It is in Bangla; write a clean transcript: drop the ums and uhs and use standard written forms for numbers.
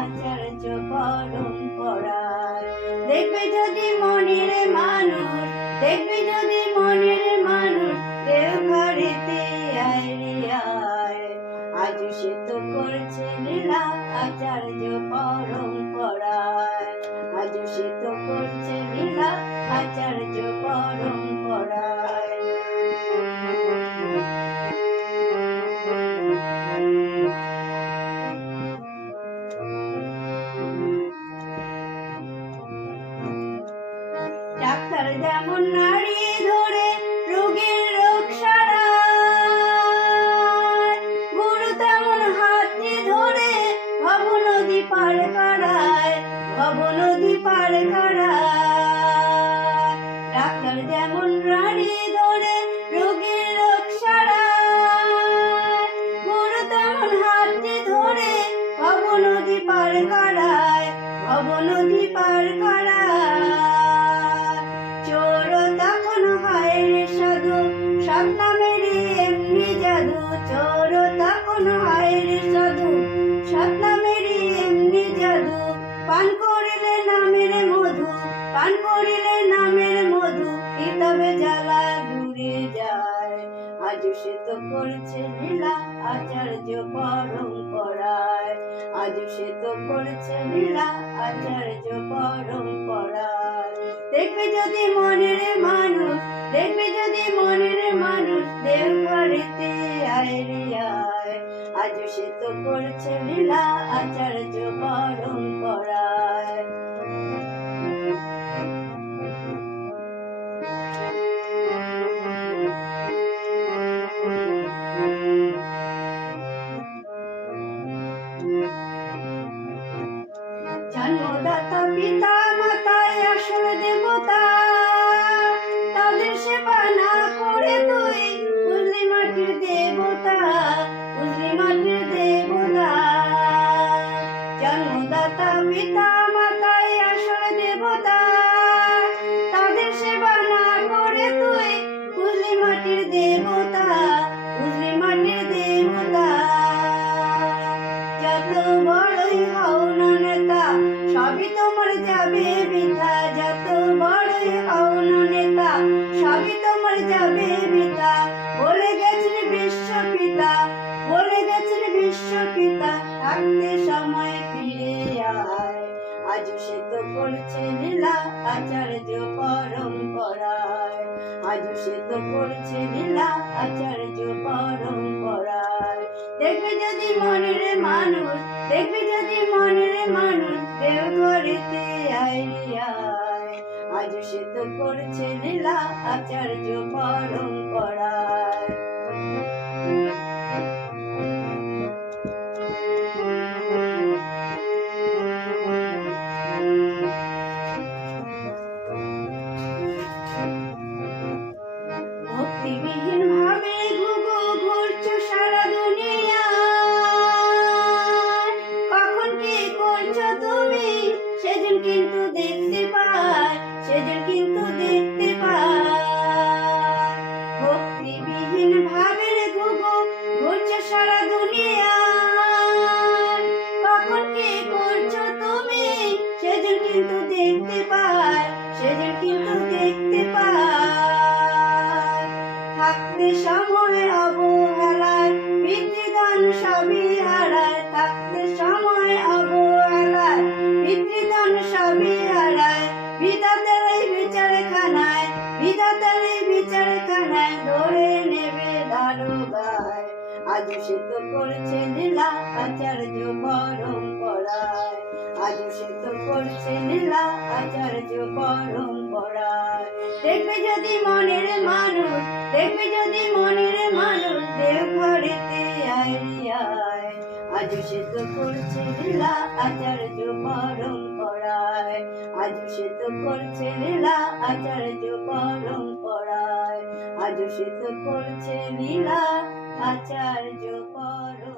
আচার্য পরম্পরায়। দেখবে যদি মনের মানুষ, দেখবে যদি মনের মানুষ, দেওঘরেতে আয় রে আয়। আজ সে তো করছে লীলা আচার্য পরম্পরায়, আজ সে তো করছে লীলা আচার্য পরম্পরায়। ডাক্তার যেমন নাড়ি ধরে রোগীর রোগ সারায়, গুরু তেমন হাতটি ধরে ভব নদী পার করায়, ভব নদী পার করায়। ডাক্তার যেমন নাড়ি ধরে রোগীর রোগ সারায়, গুরু তেমন হাতটি ধরে ভব নদী পার করায়, ভব নদী পার করায়। সৎ নামেরই এমনি জাদু, চোর তখন হয় রে সাধু, সৎ নামেরই এমনি জাদু। পান করিলে নামের মধু, পান করিলে নামের মধু, কি তবে জ্বালা দূরে যায়। আজ সে তো করছে লীলা আচার্য পরম্পরায়, আজ সে তো করছে লীলা আচার্য পরম্পরায়। দেখবে যদি মনের মানুষ, দেখবে যদি মনের মানুষ, দেওঘরেতে আয় রে আয়। আজ সে তো করছে লীলা আচার্য পরম্পরায়। জন্মদাতা পিতা মাতায় আসল দেবতা, তাদের সেবা না করে তুই বুঝলি মাটির দেবতা, বুঝলি মাটির দেবতা। জন্মদাতা পিতা মাতায় আসল দেবতা, তাদের সেবা না করে তুই বুঝলি মাটির দেবতা, বুঝলি মাটির দেবতা। যত বড়ই হও না নেতা, সবই তোমার যাবে বৃথা, যত বড়ই হও না নেতা, সবই তোমার যাবে বৃথা। বলে গেছেন বিশ্বপিতা, বলে গেছেন বিশ্বপিতা, থাকতে সময় ফিরে আয়। আজ সে তো করছে লীলা আচার্য পরম্পরায়, আজ সে তো করছে লীলা আচার্য পরম্পরায়। দেখবে যদি মনের মানুষ, দেখবে যদি মনের মানুষ, দেওঘরেতে আয় রে আয়। আজ সে তো করছে লীলা আচার্য পরম্পরায়। ভক্তিবিহীন ভাবে ঘুঘু ঘুরছো সারা দুনিয়া, কখন কি করছো তুমি সেদিন কিন্তু দেখতে পাই, সেদিন কিন্তু দেখতে পাই। ভক্তিবিহীন ভাবে ঘুঘু ঘুরছো সারা দুনিয়া, কখন কি করছো তুমি সেদিন কিন্তু দেখতে পাই, সেদিন কিন্তু দেখতে পাই। থাকতে সময় অবহেলায় পিতৃদান সবই হারায়, থাকতে সময় অবহেলায় পিতৃদান সবই হারায়। বিধাতার এই বিচারখানায়, বিধাতার এই বিচারখানায় ধরে নেবে দারোগায়। আজ সে তো করছে লীলা আচার্য পরম্পরায়, আজ সে তো করছে লীলা আচার্য পরম্পরায়। দেখবে যদি মনের মানুষ, দেখবে যদি মনের মানুষ, দেওঘরেতে আয় রে আয়। আজ সে তো করছে লীলা আচার্য পরম্পরায়, আজ সে তো করছে লীলা আচার্য পরম্পরায়, আজ সে তো করছে লীলা আচার্য পরম্পরায়।